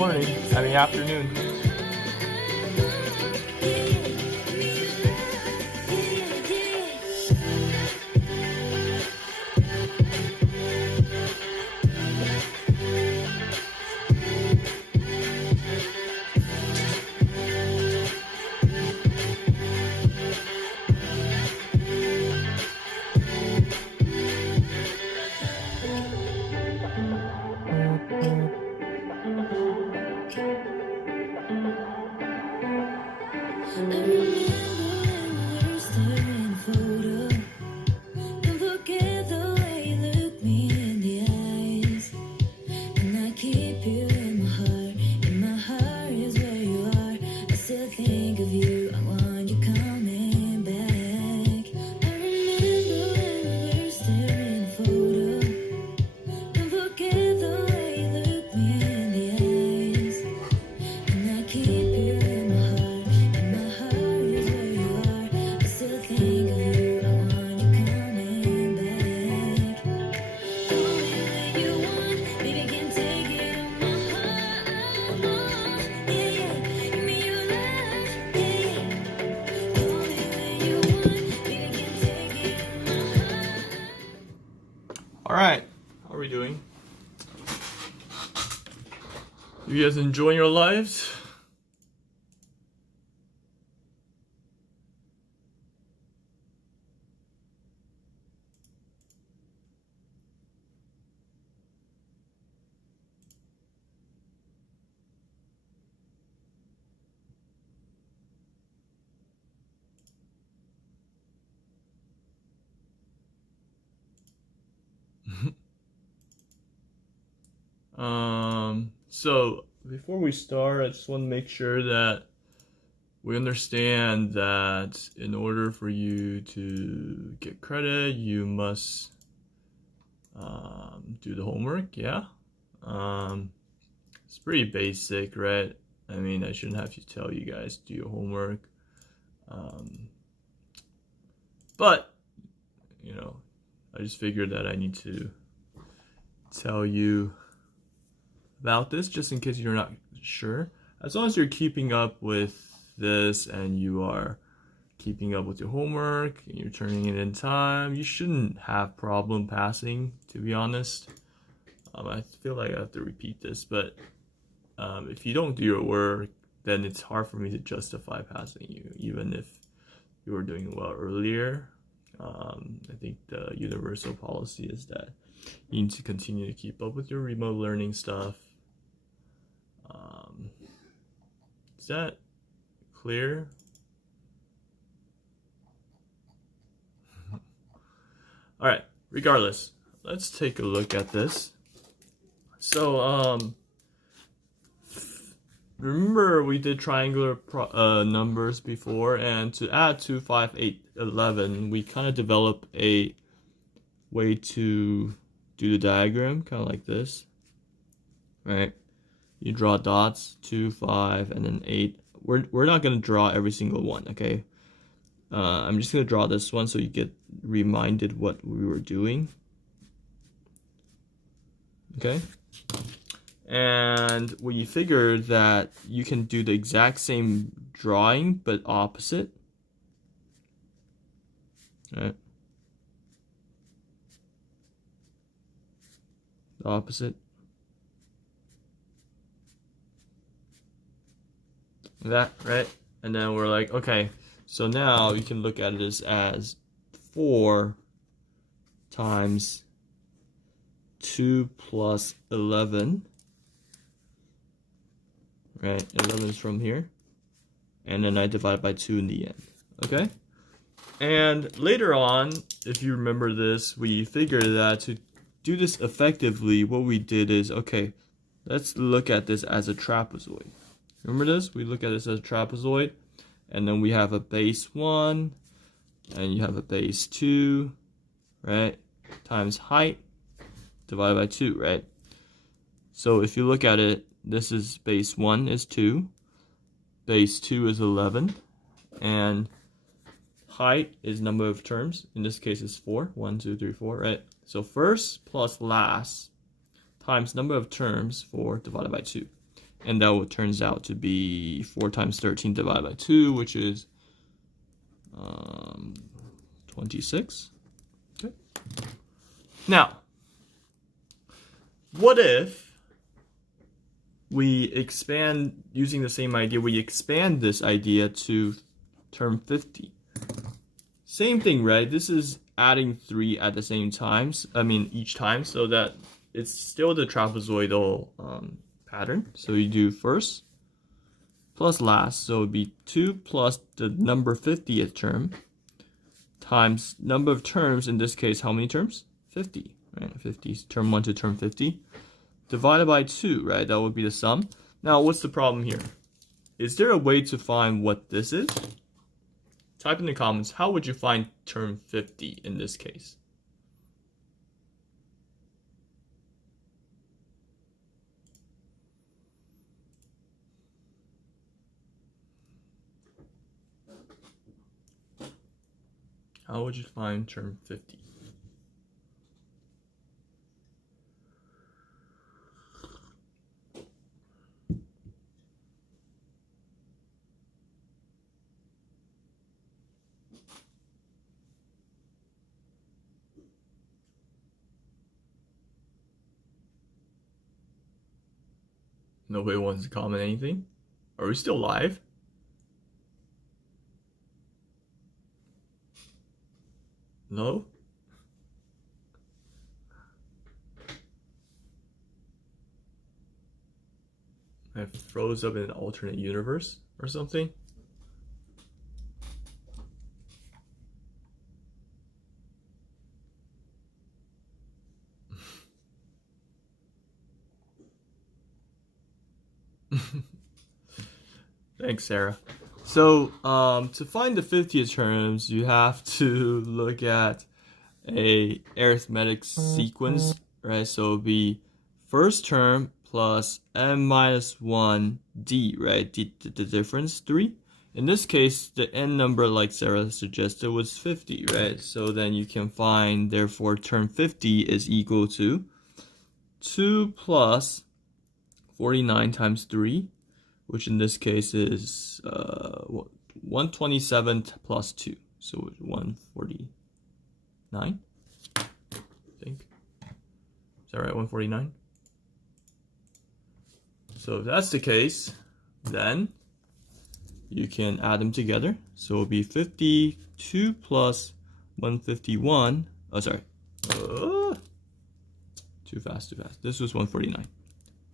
morning, afternoon. Alright, how are we doing? You guys enjoying your lives? So before we start, I just want to make sure that we understand that in order for you to get credit, you must do the homework. Yeah, it's pretty basic, right? I shouldn't have to tell you guys do your homework, but I just figured that I need to tell you about this just in case you're not sure. As long as you're keeping up with this and you are keeping up with your homework and you're turning it in time, you shouldn't have problem passing, to be honest. I feel like I have to repeat this, but if you don't do your work, then it's hard for me to justify passing you, even if you were doing well earlier. I think the universal policy is that you need to continue to keep up with your remote learning stuff. Is that clear? All right, regardless, let's take a look at this. So, remember we did triangular numbers before, and to add 2, 5, 8, 11, we kind of developed a way to do the diagram, kind of like this, right? You draw dots, 2, 5, and then 8. We're not going to draw every single one, okay? I'm just going to draw this one so you get reminded what we were doing. Okay? And we figured that you can do the exact same drawing, but opposite. Right? The opposite. That, right? And then we're like, okay, so now you can look at this as 4 times 2 plus 11. Right? 11 is from here. And then I divide by 2 in the end. Okay? And later on, if you remember this, we figured that to do this effectively, what we did is, okay, let's look at this as a trapezoid. Remember this? We look at this as a trapezoid, and then we have a base 1, and you have a base 2, right? Times height, divided by 2, right? So if you look at it, this is base 1 is 2, base 2 is 11, and height is number of terms. In this case, it's 4. 1, 2, 3, 4, right? So first plus last times number of terms, 4 divided by 2. And that turns out to be 4 times 13 divided by 2, which is 26. Okay. Now, what if we expand, using the same idea, we expand this idea to term 50? Same thing, right? This is adding 3 at the same times, each time, so that it's still the trapezoidal pattern. So you do first plus last, so it would be 2 plus the number 50th term times number of terms, in this case, how many terms? 50, right? 50, term 1 to term 50, divided by 2, right? That would be the sum. Now, what's the problem here? Is there a way to find what this is? Type in the comments, how would you find term 50 in this case? How would you find term 50? Nobody wants to comment anything? Are we still live? No? I froze up in an alternate universe or something? Thanks, Sarah. So, to find the 50th terms, you have to look at a arithmetic sequence, right? So it'll be first term plus n minus 1 d, right? The difference, 3. In this case, the n number, like Sarah suggested, was 50, right? So then you can find, therefore, term 50 is equal to 2 plus 49 times 3, which in this case is 127 plus 2. So it's 149, I think. Is that right, 149? So if that's the case, then you can add them together. So it'll be 52 plus 151. Oh, sorry. Too fast. This was 149.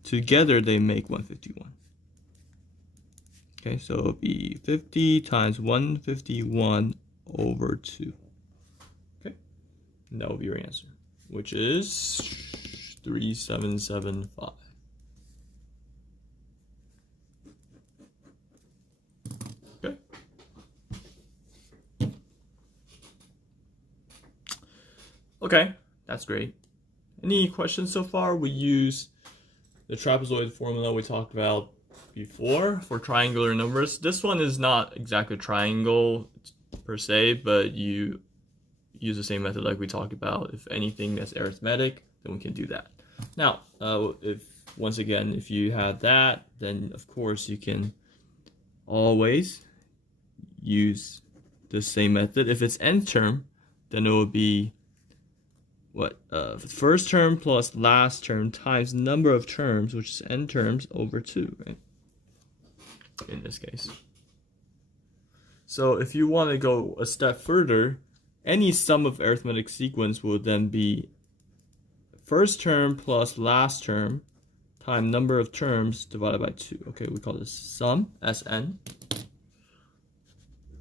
Together they make 151. Okay, so it'll be 50 times 151 over 2. Okay, and that will be your answer, which is 3775. Okay. Okay, that's great. Any questions so far? We use the trapezoid formula we talked about before for triangular numbers. This one is not exactly a triangle per se, but you use the same method like we talked about. If anything that's arithmetic, then we can do that. Now, once again, if you have that, then of course you can always use the same method. If it's nth term, then it will be what? First term plus last term times number of terms, which is n terms, over 2, right? In this case. So if you want to go a step further, any sum of arithmetic sequence will then be first term plus last term times number of terms divided by 2. Okay, we call this sum, Sn.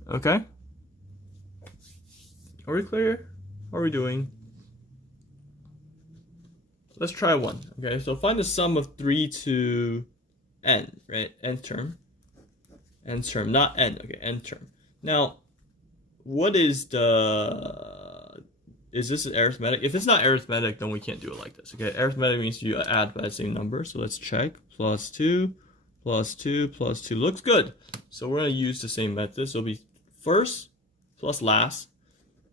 Okay? Are we clear? How are we doing? Let's try one. Okay, so find the sum of 3 to n, right? Nth term. Nth term, not n. Okay, nth term. Now, what is the... Is this arithmetic? If it's not arithmetic, then we can't do it like this. Okay, arithmetic means you add by the same number. So let's check. Plus 2, plus 2, plus 2. Looks good. So we're going to use the same method. So it'll be first plus last.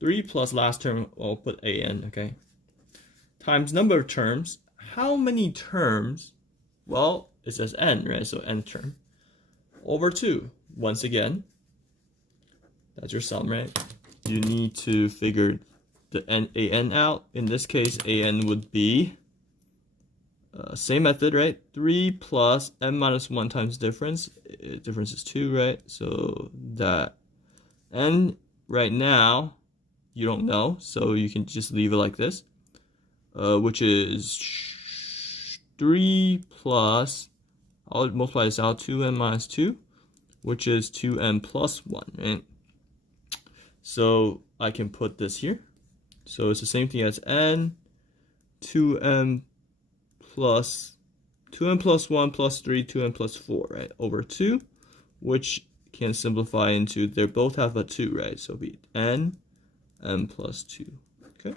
3 plus last term, I'll put an, okay? Times number of terms. How many terms? Well, it says n, right? So n term over 2. Once again, that's your sum, right? You need to figure the an out. In this case, an would be same method, right? 3 plus n minus 1 times difference. Difference is 2, right? So that n right now, you don't know, so you can just leave it like this, which is 3 plus, I'll multiply this out, 2n minus 2, which is 2n plus 1, right? So I can put this here. So it's the same thing as n, 2n plus 1 plus 3, 2n plus 4, right? Over 2, which can simplify into, they both have a 2, right? So it'll be n plus 2, okay?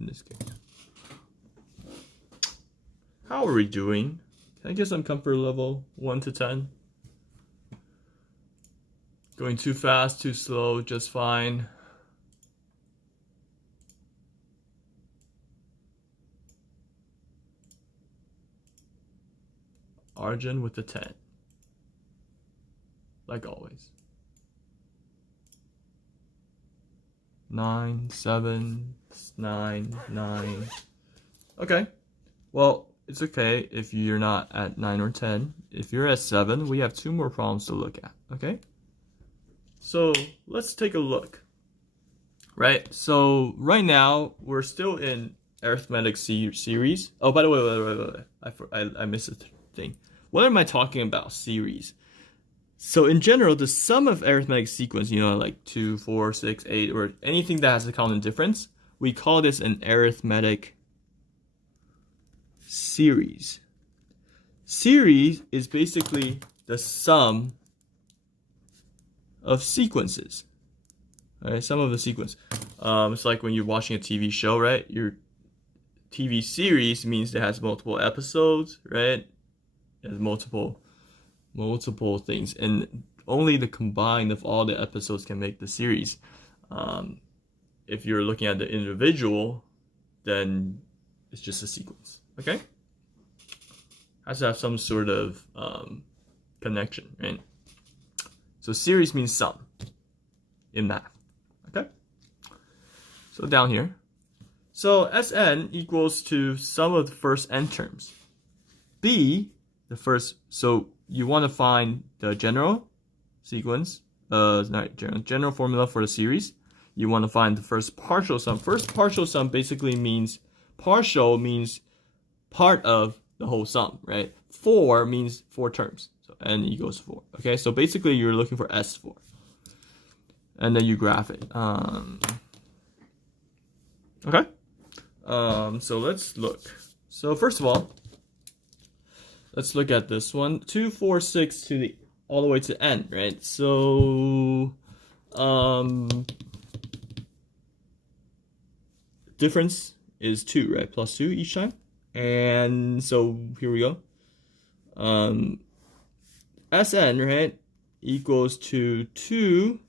In this case. How are we doing? Can I get some comfort level, 1 to 10? Going too fast, too slow, just fine. Arjun with the 10. Like always. 9, 7, 9, 9. Okay. Well, it's okay if you're not at 9 or 10. If you're at 7, we have 2 more problems to look at, okay? So let's take a look. Right? So right now, we're still in arithmetic series. Oh, by the way, I missed a thing. What am I talking about? Series. So in general, the sum of arithmetic sequence, you know, like 2, 4, 6, 8, or anything that has a common difference, we call this an arithmetic series. Series is basically the sum of sequences. Right, sum of the sequence. It's like when you're watching a TV show, right? Your TV series means it has multiple episodes, right? It has multiple things, and only the combine of all the episodes can make the series. If you're looking at the individual, then it's just a sequence. Okay, has to have some sort of connection, right? So series means sum in math. Okay, so down here, so Sn equals to sum of the first n terms. B, the first, so you want to find the general sequence, general formula for the series. You want to find the first partial sum. First partial sum basically means, partial means part of the whole sum, right? 4 means 4 terms, so n equals 4. Okay, so basically you're looking for S4, and then you graph it. Okay, so let's look. So first of all, let's look at this one. 2, 4, 6 to the all the way to n, right? So difference is 2, right? Plus 2 each time. And so here we go. Sn, right, equals to 2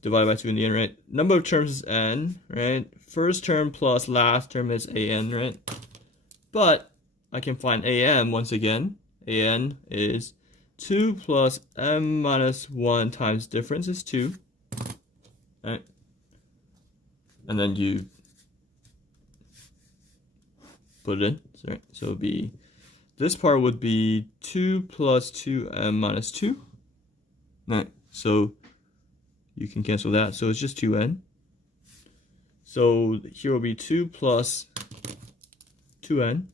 divided by 2 in the end, right? Number of terms is n, right? First term plus last term is an, right? But I can find an once again. An is 2 plus m minus 1 times difference is 2, right? And then you put it in, right? So it'd be, this part would be 2 plus 2m minus 2, right? So you can cancel that, so it's just 2n. So here will be 2 plus 2n,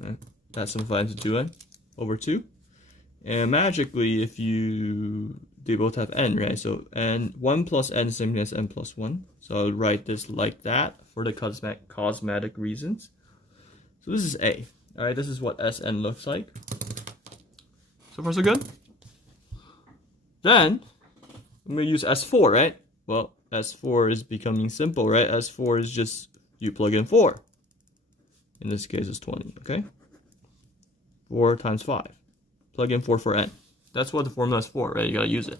right? That simplifies into 2n over 2. And magically, if they both have n, right? So n, 1 plus n is the same as n plus 1. So I'll write this like that for the cosmetic reasons. So this is A. Alright, this is what Sn looks like. So far so good? Then, I'm going to use S4, right? Well, S4 is becoming simple, right? S4 is just, you plug in 4. In this case, it's 20, okay? 4 times 5. Plug in 4 for n. That's what the formula is for, right? You gotta use it.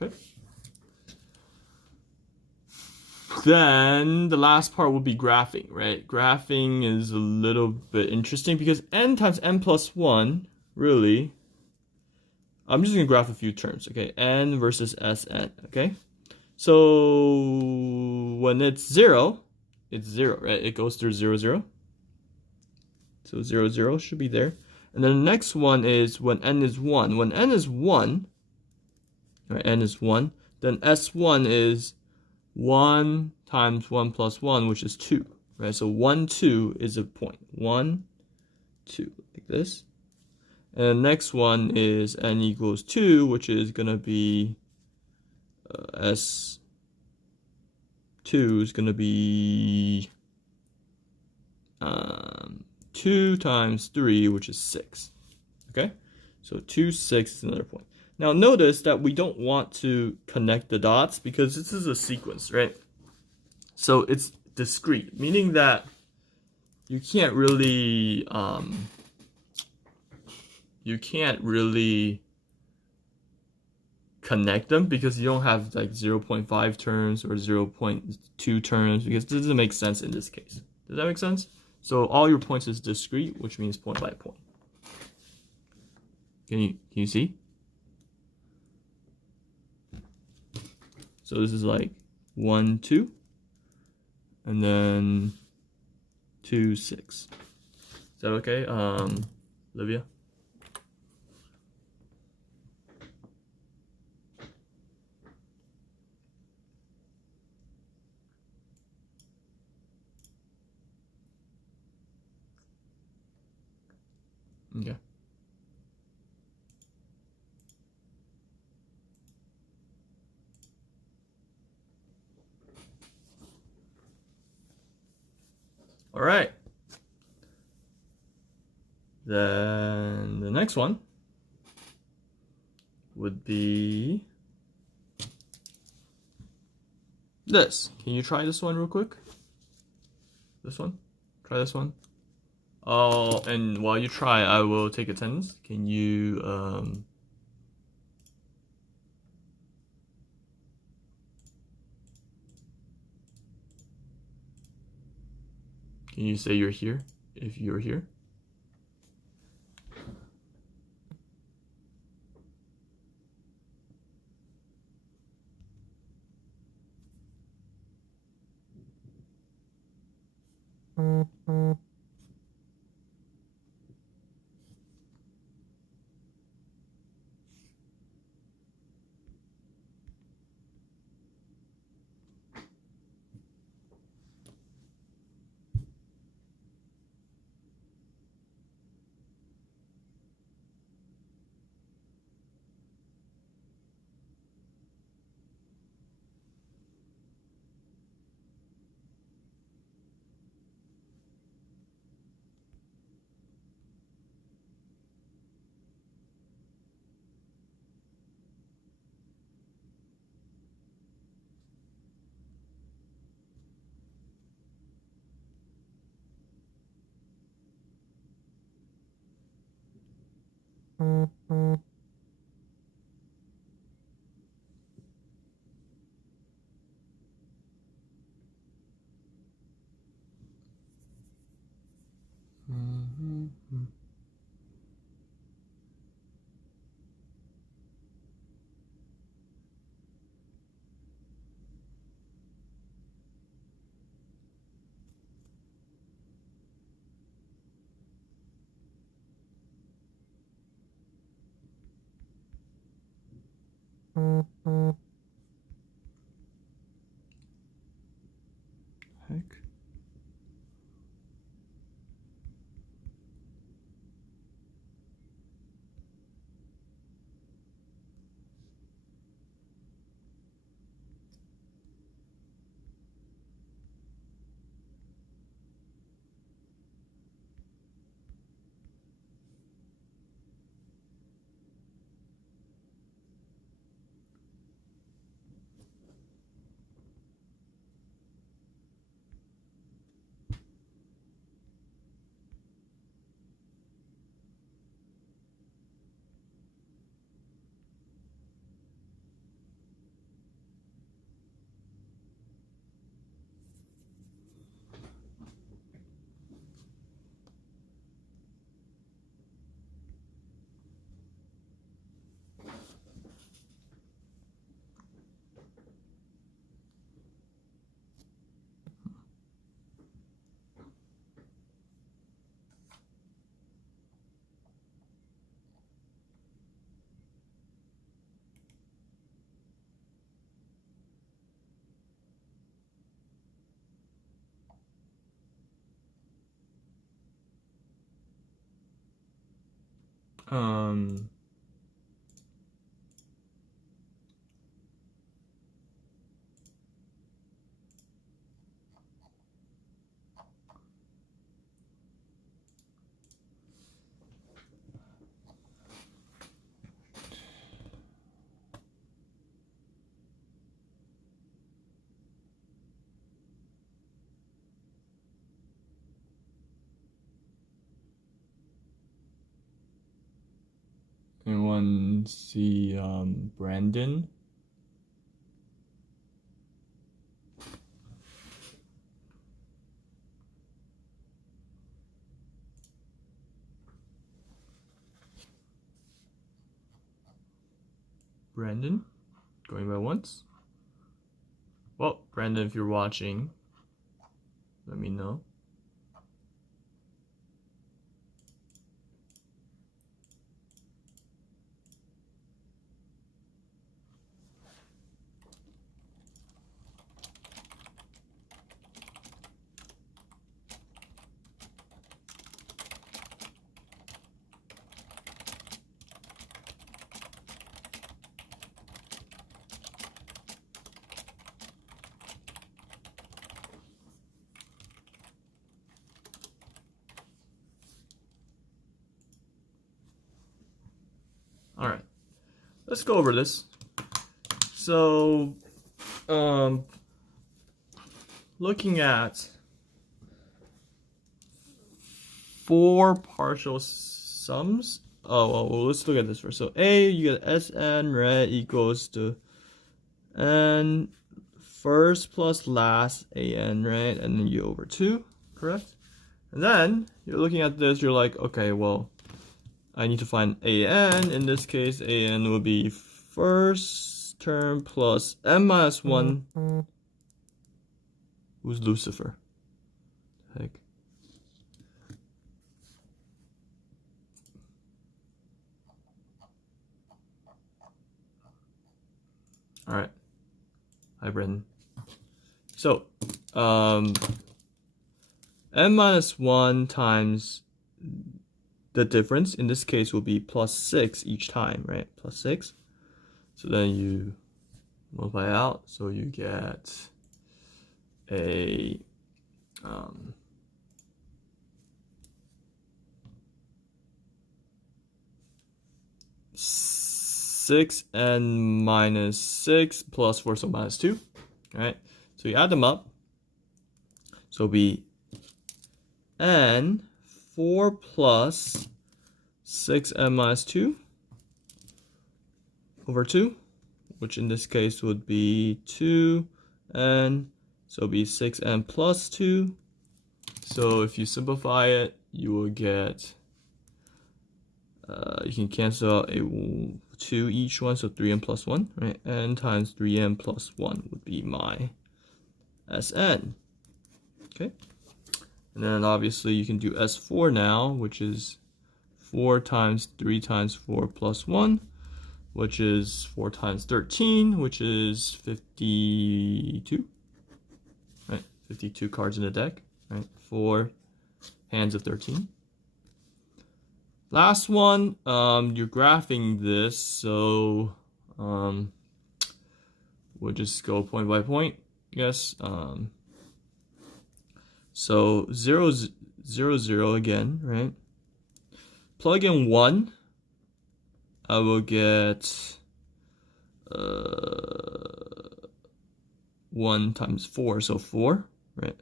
Okay. then the last part will be graphing, right? Graphing is a little bit interesting because n times n plus 1, really, I'm just going to graph a few terms, okay? N versus Sn, okay? So when it's 0, it's 0, right? It goes through 0, 0. So 0, 0 should be there. And then the next one is when n is 1. When n is 1, right, n is 1, then S1 is 1 times 1 plus 1, which is 2, right? So 1, 2 is a point. 1, 2, like this. And the next one is n equals 2, which is going to be S2 is going to be 2 times 3, which is 6. Okay? So 2, 6 is another point. Now notice that we don't want to connect the dots because this is a sequence, right? So it's discrete, meaning that you can't really connect them because you don't have like 0.5 terms or 0.2 terms because this doesn't make sense in this case. Does that make sense? So all your points is discrete, which means point by point. Can you see? So this is like 1, 2, and then 2, 6. Is that okay, Olivia? Okay. All right. Then the next one would be this. Can you try this one real quick? This one? Try this one. Oh, and while you try, I will take attendance. Can you say you're here if you're here? Heck. um anyone see Brandon? Brandon? Going by once? Well, Brandon, if you're watching, let me know. All right, let's go over this. So, looking at 4 partial sums. Well, let's look at this first. So A, you get Sn, right, equals to n first plus last an, right, and then you over 2, correct? And then you're looking at this, you're like, okay, well, I need to find an. In this case, an will be first term plus n minus 1. Who's Lucifer? Heck. All right. Hi, Brendan. So, n minus 1 times the difference, in this case, will be plus 6 each time, right? Plus 6. So then you multiply out, so you get a 6n minus 6 plus 4, so minus 2. All right, so you add them up. So it'll be n 4 plus 6n minus 2 over 2, which in this case would be 2n, so it'll be 6n plus 2. So if you simplify it, you will get, you can cancel out a 2 each one, so 3n plus 1, right? n times 3n plus 1 would be my Sn, okay? And then obviously you can do S4 now, which is 4 times 3 times 4 plus 1, which is 4 times 13, which is 52, right? 52 cards in the deck, right? 4 hands of 13. Last one, you're graphing this, so we'll just go point by point, I guess. So 0, 0, 0 again, right? Plug in 1, I will get 1 times 4, so 4, right?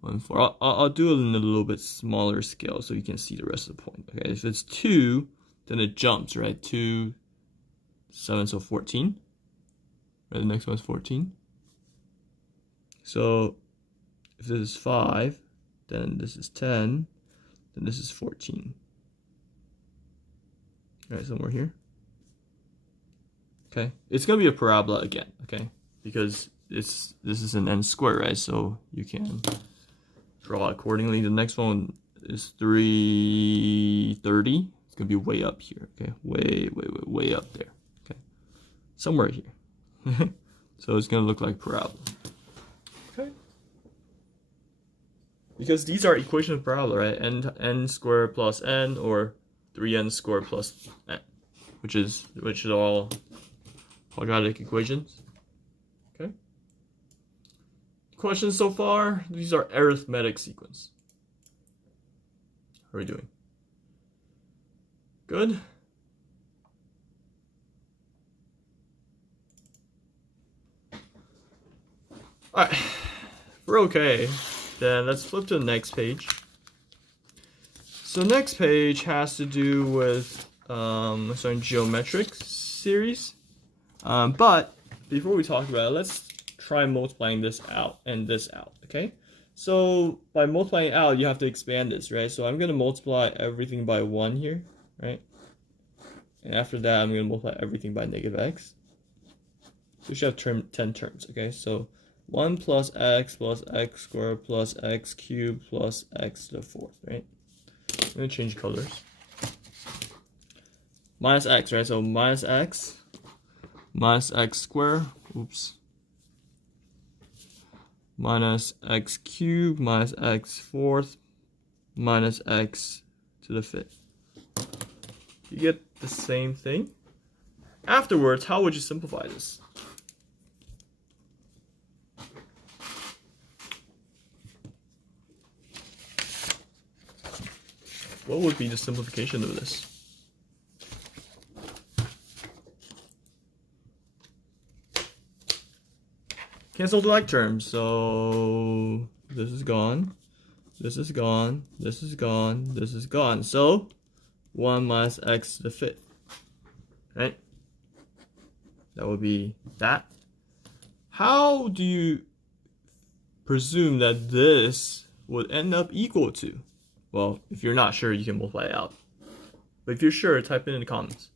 1, 4. I'll do it in a little bit smaller scale so you can see the rest of the point. Okay, if it's 2, then it jumps, right? 2, 7, so 14. Right, the next one's 14. So if this is 5, then this is 10, then this is 14. All right, somewhere here. Okay, it's gonna be a parabola again, okay? Because this is an n square, right? So you can draw accordingly. The next one is 330. It's gonna be way up here, okay? Way up there, okay? Somewhere here. So it's gonna look like parabola. Okay. Because these are equations of parabola, right? N squared plus n, or 3n squared plus n, which is all quadratic equations. Okay. Questions so far? These are arithmetic sequence. How are we doing? Good? Alright, we're okay. Then let's flip to the next page. So next page has to do with some geometric series. But before we talk about it, let's try multiplying this out and this out, okay? So by multiplying out, you have to expand this, right? So I'm going to multiply everything by 1 here, right? And after that, I'm going to multiply everything by negative x. So we should have 10 terms, okay? So 1 plus x squared plus x cubed plus x to the 4th, right? I'm going to change colors. Minus x, right? So minus x squared, oops. Minus x cubed minus x 4th minus x to the 5th. You get the same thing. Afterwards, how would you simplify this? What would be the simplification of this? Cancel the like terms, so this is gone, this is gone, this is gone, this is gone. So 1 minus x to the 5th, right? That would be that. How do you presume that this would end up equal to? Well, if you're not sure, you can multiply it out. But if you're sure, type it in the comments.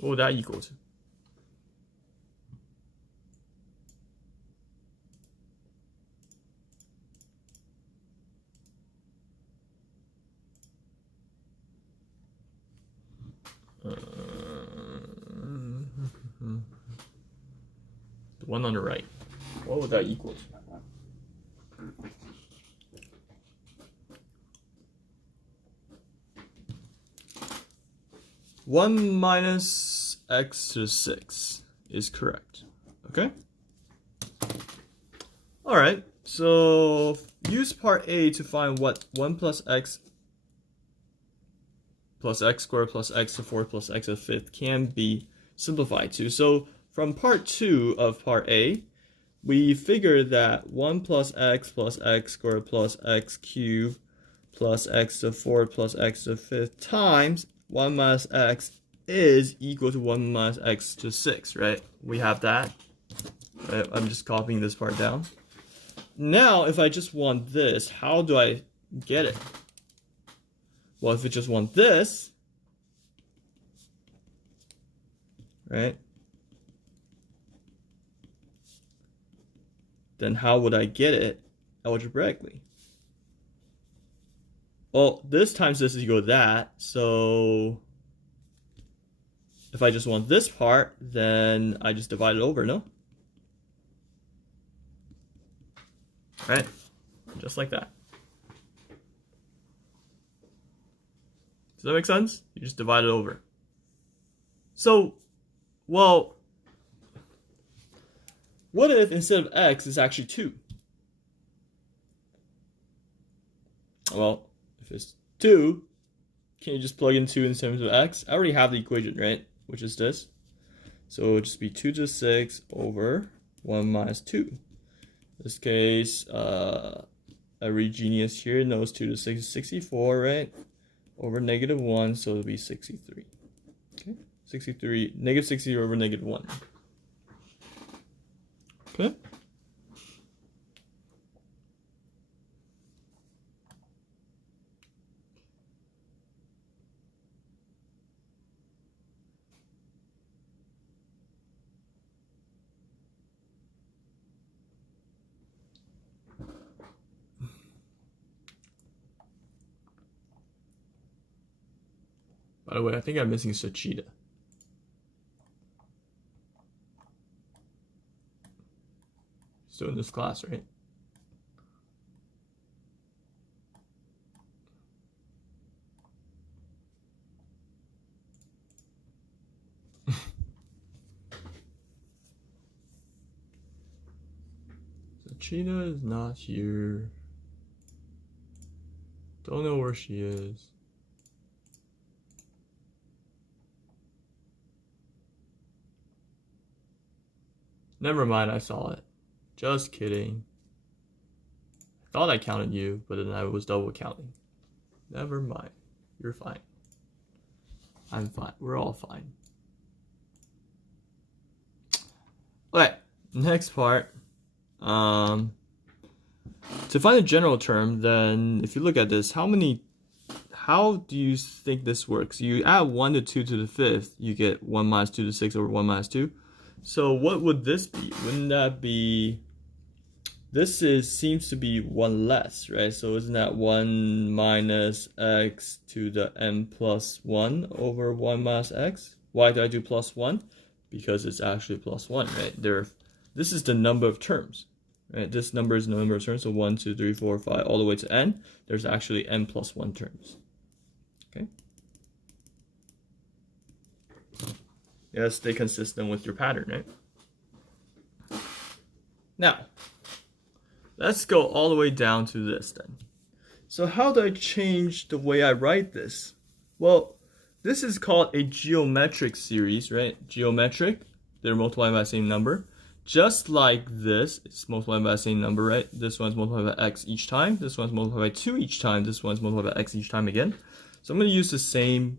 What would that equal to? The one on the right. What would that equal to? One minus x to the 6 is correct. Okay? Alright, so use part A to find what 1 plus x squared plus x to the 4th plus x to the 5th can be simplified to. So from part 2 of part A, we figured that 1 plus x squared plus x cubed plus x to the 4th plus x to the 5th times 1 minus x is equal to 1 minus x to 6, right? We have that. Right? I'm just copying this part down. Now, if I just want this, how do I get it? Well, if I just want this, right? Then how would I get it algebraically? Well, this times this is equal to that, so if I just want this part, then I just divide it over, no? Right? Just like that. Does that make sense? You just divide it over. So, well, what if instead of x is actually 2? Well, if it's 2, can you just plug in 2 in terms of x? I already have the equation, right? Which is this. So it would just be 2 to the 6 over 1 minus 2. In this case, every genius here knows 2 to the 6 is 64, right? Over negative 1, so it'll be 63. Okay? 63, negative 60 over negative 1. Okay? By the way, I think I'm missing Sachita. Still in this class, right? So Cheetah is not here. Don't know where she is. Never mind, I saw it. Just kidding. I thought I counted you, but then I was double counting. Never mind. You're fine. I'm fine. We're all fine. Okay, next part. To find a general term, then if you look at this, how do you think this works? You add 1 to 2 to the 5th, you get 1 minus 2 to the 6 over 1 minus 2. So what would this be? Wouldn't that be, seems to be 1 less, right? So isn't that 1 minus x to the n plus 1 over 1 minus x? Why did I do plus 1? Because it's actually plus 1, right? This is the number of terms, right? This number is the number of terms, so 1, 2, 3, 4, 5, all the way to n. There's actually n plus 1 terms, okay? Yeah, stay consistent with your pattern, right? Now, let's go all the way down to this then. So how do I change the way I write this? Well, this is called a geometric series, right? Geometric, they're multiplied by the same number. Just like this, it's multiplied by the same number, right? This one's multiplied by x each time. This one's multiplied by 2 each time. This one's multiplied by x each time again. So I'm going to use the same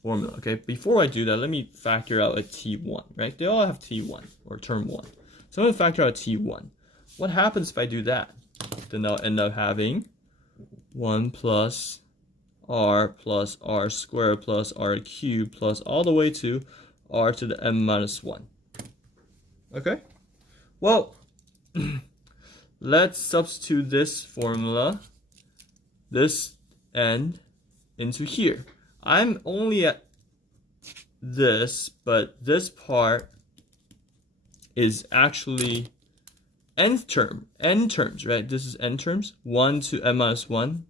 formula, okay? Before I do that, let me factor out a t1, right? They all have t1, or term 1. So I'm going to factor out t1. What happens if I do that? Then I'll end up having 1 plus r squared plus r cubed plus all the way to r to the n minus 1. Okay? Well, let's substitute this formula, this n, into here. I'm only at this, but this part is actually nth term, n terms, right? This is n terms, 1 to n minus 1.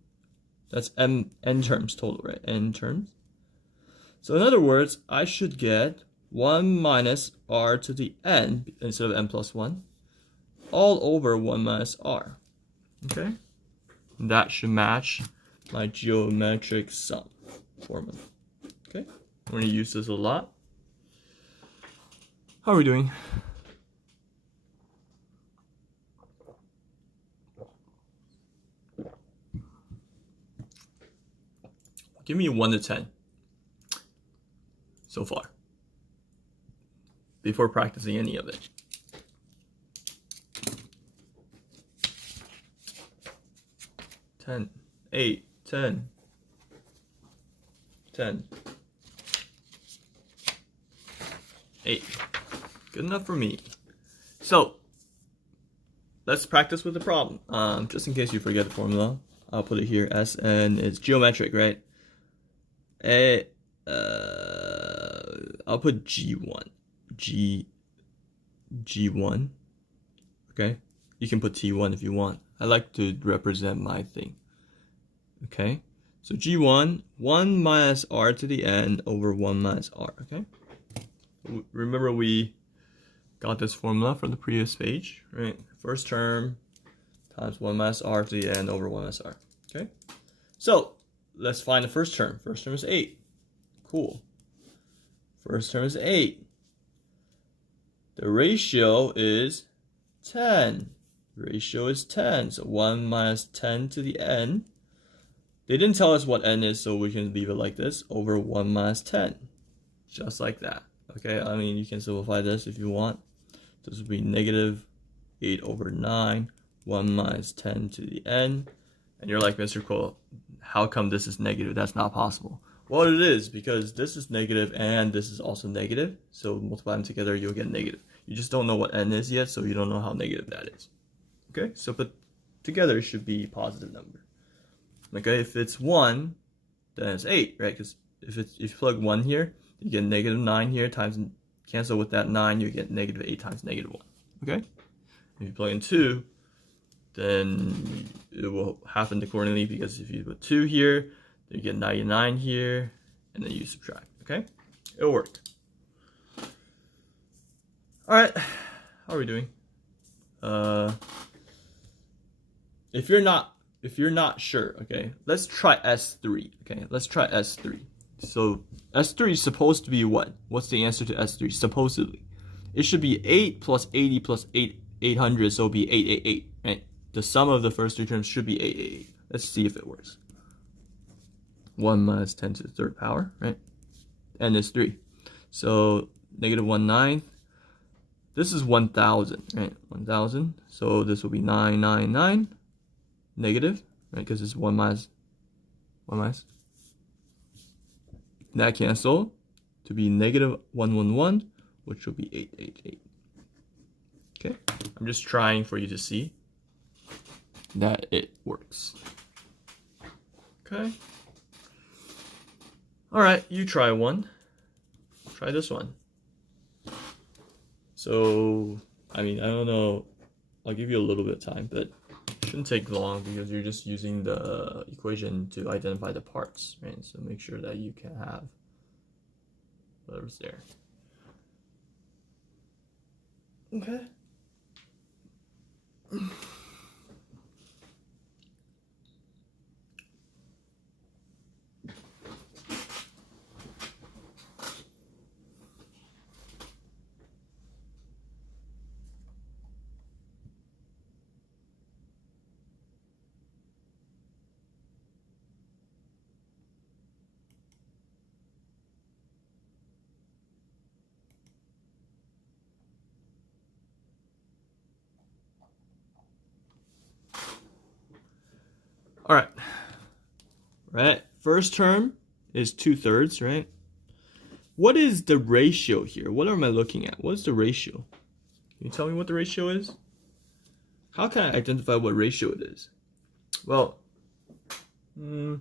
That's n terms total, right? N terms. So in other words, I should get 1 minus r to the n, instead of n plus 1, all over 1 minus r. Okay? And that should match my geometric sum formula. Okay? I'm going to use this a lot. How are we doing? Give me a 1 to 10 so far, before practicing any of it. 10, 8, 10, 10, 8. Good enough for me. So, let's practice with the problem. Just in case you forget the formula, I'll put it here. Sn is geometric, right? I'll put G1. G1. Okay? You can put T1 if you want. I like to represent my thing. Okay? So G1, 1 minus r to the n over 1 minus r. Okay? Remember we got this formula from the previous page, right? First term times 1 minus r to the n over 1 minus r. Okay? So, let's find the first term. First term is 8. Cool. First term is 8. The ratio is 10. Ratio is 10. So 1 minus 10 to the n. They didn't tell us what n is, so we can leave it like this. Over 1 minus 10. Just like that. Okay, I mean, you can simplify this if you want. This would be negative 8 over 9. 1 minus 10 to the n. And you're like, Mr. Cole, how come this is negative? That's not possible. Well, it is, because this is negative and this is also negative. So multiply them together, you'll get negative. You just don't know what n is yet, so you don't know how negative that is. Okay, so but together it should be a positive number. Okay, if it's 1, then it's 8, right? Because if you plug 1 here, you get negative 9 here, times cancel with that 9, you get negative 8 times negative 1. Okay? If you plug in 2, then it will happen accordingly, because if you put 2 here, then you get 99 here, and then you subtract, okay? It'll work. Alright, how are we doing? If you're not sure, okay, let's try S3, okay? Let's try S3. So S3 is supposed to be what? What's the answer to S3? Supposedly. It should be 8 plus 80 plus 800, so it'll be 888, right? The sum of the first 3 terms should be 888. Let's see if it works. 1 minus 10 to the 3rd power, right? And it's 3. So negative 1/9. This is 1000, right? 1000. So this will be 999 negative, right? Because it's 1 minus 1 minus. That cancel to be negative 111, which will be 888. Okay, I'm just trying for you to see that it works. Okay. All right, you try one. Try this one. So, I mean, I don't know. I'll give you a little bit of time, but it shouldn't take long because you're just using the equation to identify the parts, right? So make sure that you can have whatever's there. Okay. All right. Right. First term is 2/3, right? What is the ratio here? What am I looking at? What's the ratio? Can you tell me what the ratio is? How can I identify what ratio it is? Well, you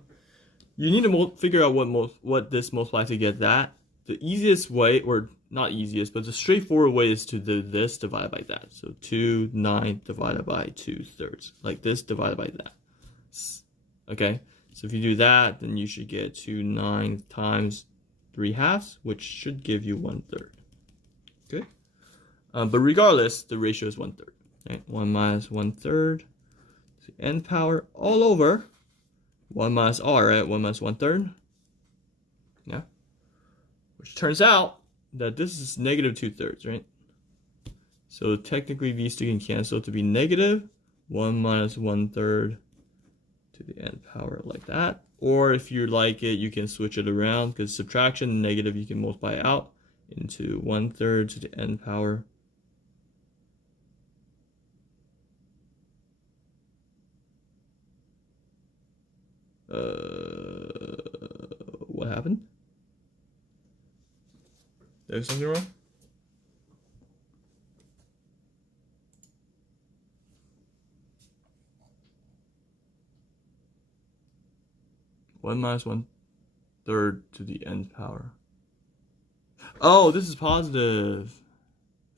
need to figure out what this multiplies to get that. The easiest way, or not easiest, but the straightforward way is to do this divided by that. So 2/9 divided by 2/3. Like this divided by that. Okay, so if you do that, then you should get 2/9 times 3/2, which should give you 1/3. Okay, but regardless, the ratio is 1/3. Right, 1 minus 1/3 to the n power all over 1 minus r, right? 1 minus 1/3. Yeah, which turns out that this is negative 2/3, right? So technically, these two can cancel to be negative 1 minus 1/3 to the n power, like that. Or if you like it, you can switch it around, because subtraction negative you can multiply out into 1/3 to the n power. What happened? There's something wrong? One minus 1/3 to the n power. Oh, this is positive.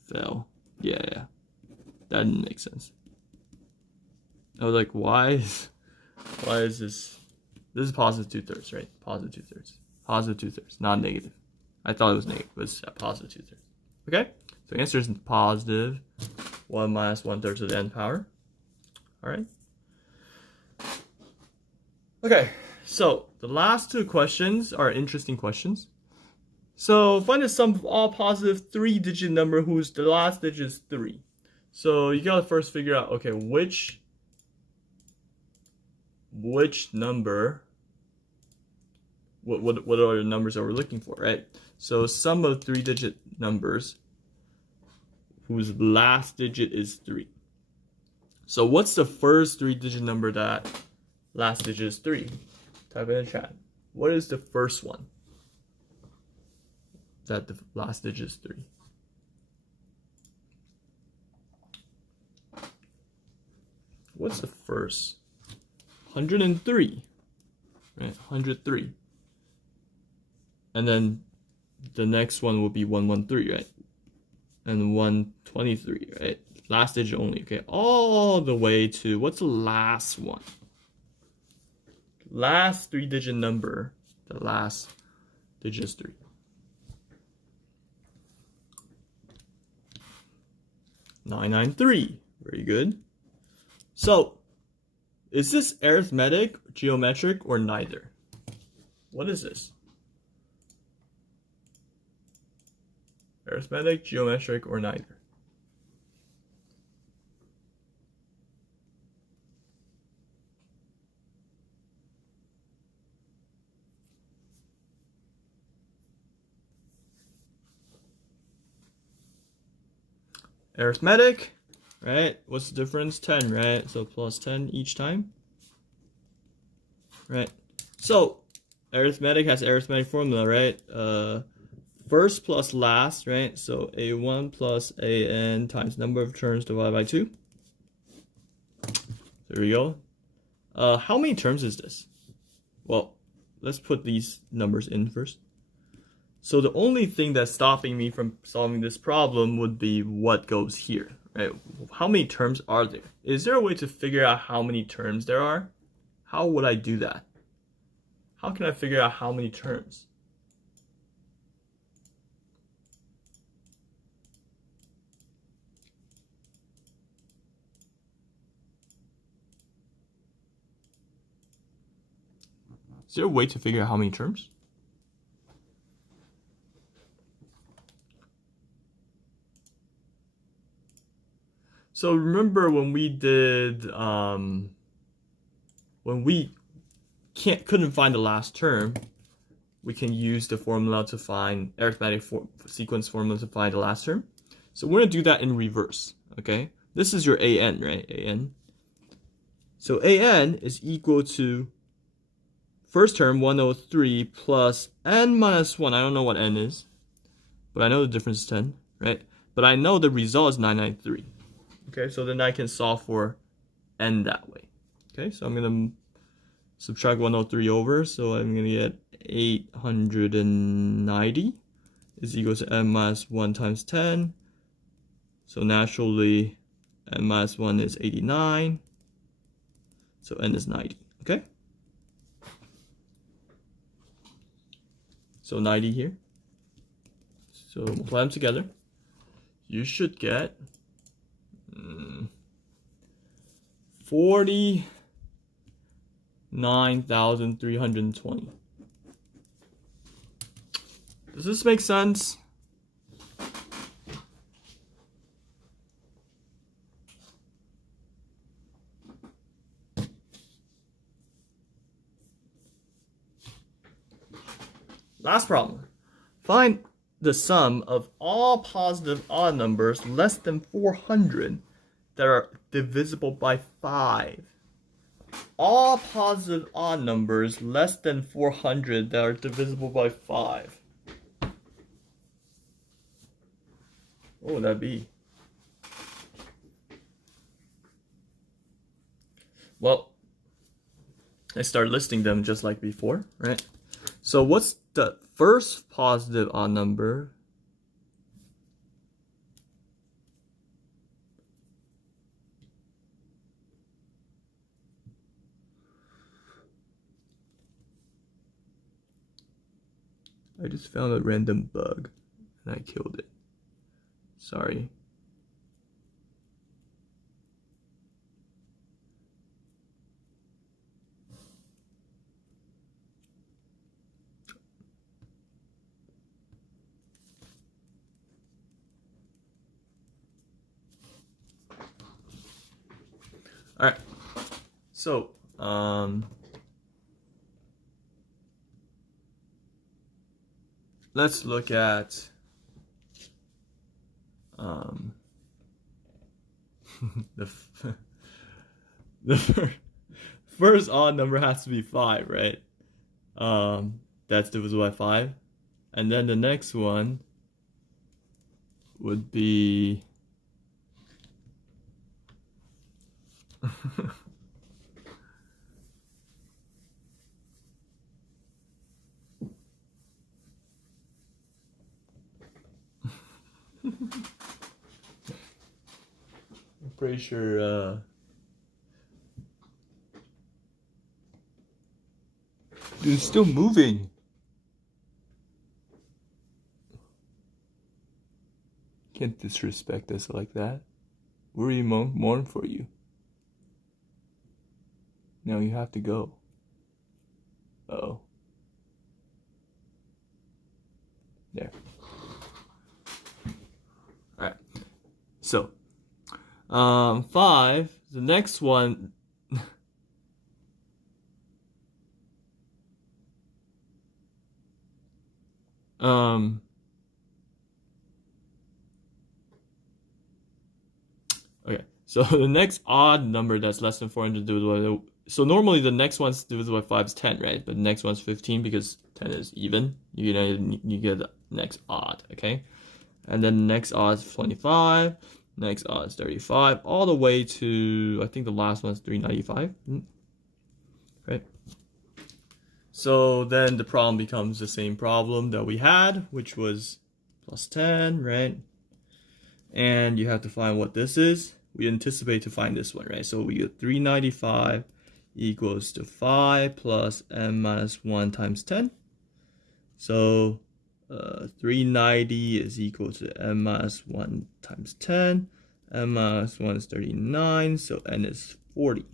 Fail. Yeah. That didn't make sense. I was like, why is this? This is positive 2/3, right? Positive 2/3. Positive 2/3, not negative. I thought it was negative, but it's positive 2/3. Okay? So the answer is positive 1 minus 1/3 to the n power. Alright? Okay, so the last two questions are interesting questions. So find the sum of all positive 3-digit number whose the last digit is 3. So you gotta first figure out, okay, which number, what are the numbers that we're looking for, right? So sum of 3-digit numbers whose last digit is 3. So what's the first 3-digit number that last digit is 3? Type in the chat. What is the first one that the last digit is 3? What's the first? 103, right? 103. And then the next one will be 113, right? And 123, right? last digit only, okay? All the way to, what's the last one? Last 3-digit number, the last digit is 3. 993, very good. So, is this arithmetic, geometric, or neither? What is this? Arithmetic, geometric, or neither? Arithmetic, right? What's the difference? 10, right? So plus 10 each time, right? So arithmetic has arithmetic formula, right? First plus last, right? So a1 plus an times number of terms divided by 2. There we go. How many terms is this? Well, let's put these numbers in first. So the only thing that's stopping me from solving this problem would be what goes here, right? How many terms are there? Is there a way to figure out how many terms there are? How would I do that? How can I figure out how many terms? Is there a way to figure out how many terms? So remember when we did, when we couldn't find the last term, we can use the formula to find arithmetic sequence formula to find the last term. So we're gonna do that in reverse, okay? This is your an, right? An. So an is equal to first term 103 plus n minus 1. I don't know what n is, but I know the difference is 10, right? But I know the result is 993. Okay, so then I can solve for n that way. Okay, so I'm going to subtract 103 over, so I'm going to get 890 is equal to n minus 1 times 10. So naturally, n minus 1 is 89. So n is 90, okay? So 90 here. So multiply them together. You should get 49,320. Does this make sense? Last problem. Find the sum of all positive odd numbers less than 400 that are divisible by 5. All positive odd numbers less than 400 that are divisible by 5. What would that be? Well, I start listing them just like before, right? So what's the first positive odd number? I just found a random bug and I killed it. Sorry. All right. So, let's look at the first odd number has to be 5, right? That's divisible by 5. And then the next one would be pretty sure dude, it's still moving. Can't disrespect us like that. We're mourn for you. Now you have to go. Uh-oh. There. Alright. So 5, the next one okay, so the next odd number that's less than 400 divided by, so normally the next one's divided by 5 is 10, right? But the next one's 15 because 10 is even. You get the next odd, okay? And then the next odd is 25, next odd is 35, all the way to, I think the last one's 395, right? So then the problem becomes the same problem that we had, which was plus 10, right? And you have to find what this is. We anticipate to find this one, right? So we get 395 equals to 5 plus n minus 1 times 10. So 390 is equal to n minus 1 times 10. N minus 1 is 39, so n is 40.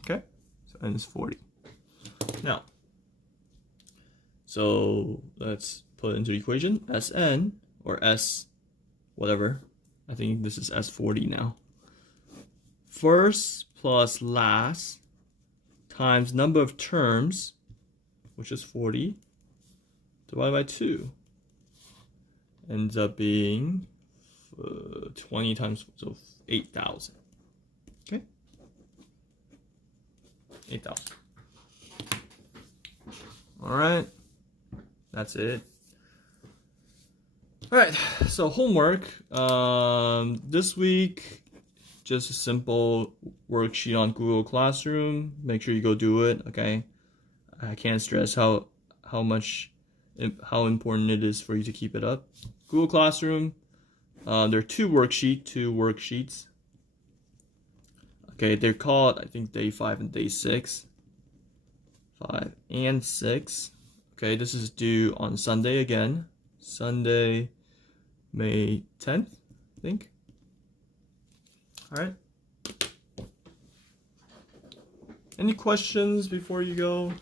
Okay, so n is 40. Now, so let's put it into the equation. Sn, or S, whatever. I think this is S40 now. First plus last times number of terms, which is 40, divided by 2. Ends up being 20 times, so 8,000. Okay? 8,000. Alright, that's it. Alright, so homework. This week, just a simple worksheet on Google Classroom. Make sure you go do it, okay? I can't stress how important it is for you to keep it up. Google Classroom, there are two worksheets. Okay, they're called, I think, day 5 and day 6. 5 and 6. Okay, this is due on Sunday again. Sunday, May 10th, I think. Alright. Any questions before you go?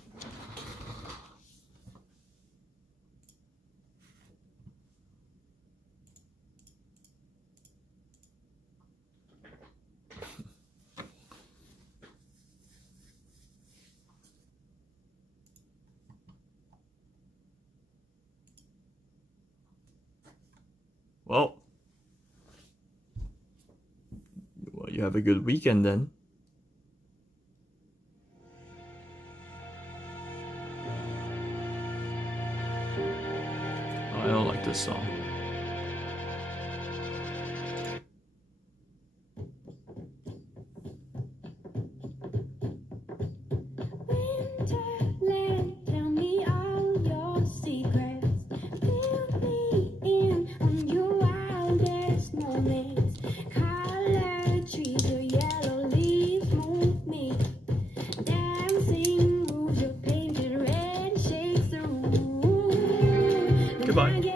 Well, you have a good weekend then. Oh, I don't like this song. Goodbye.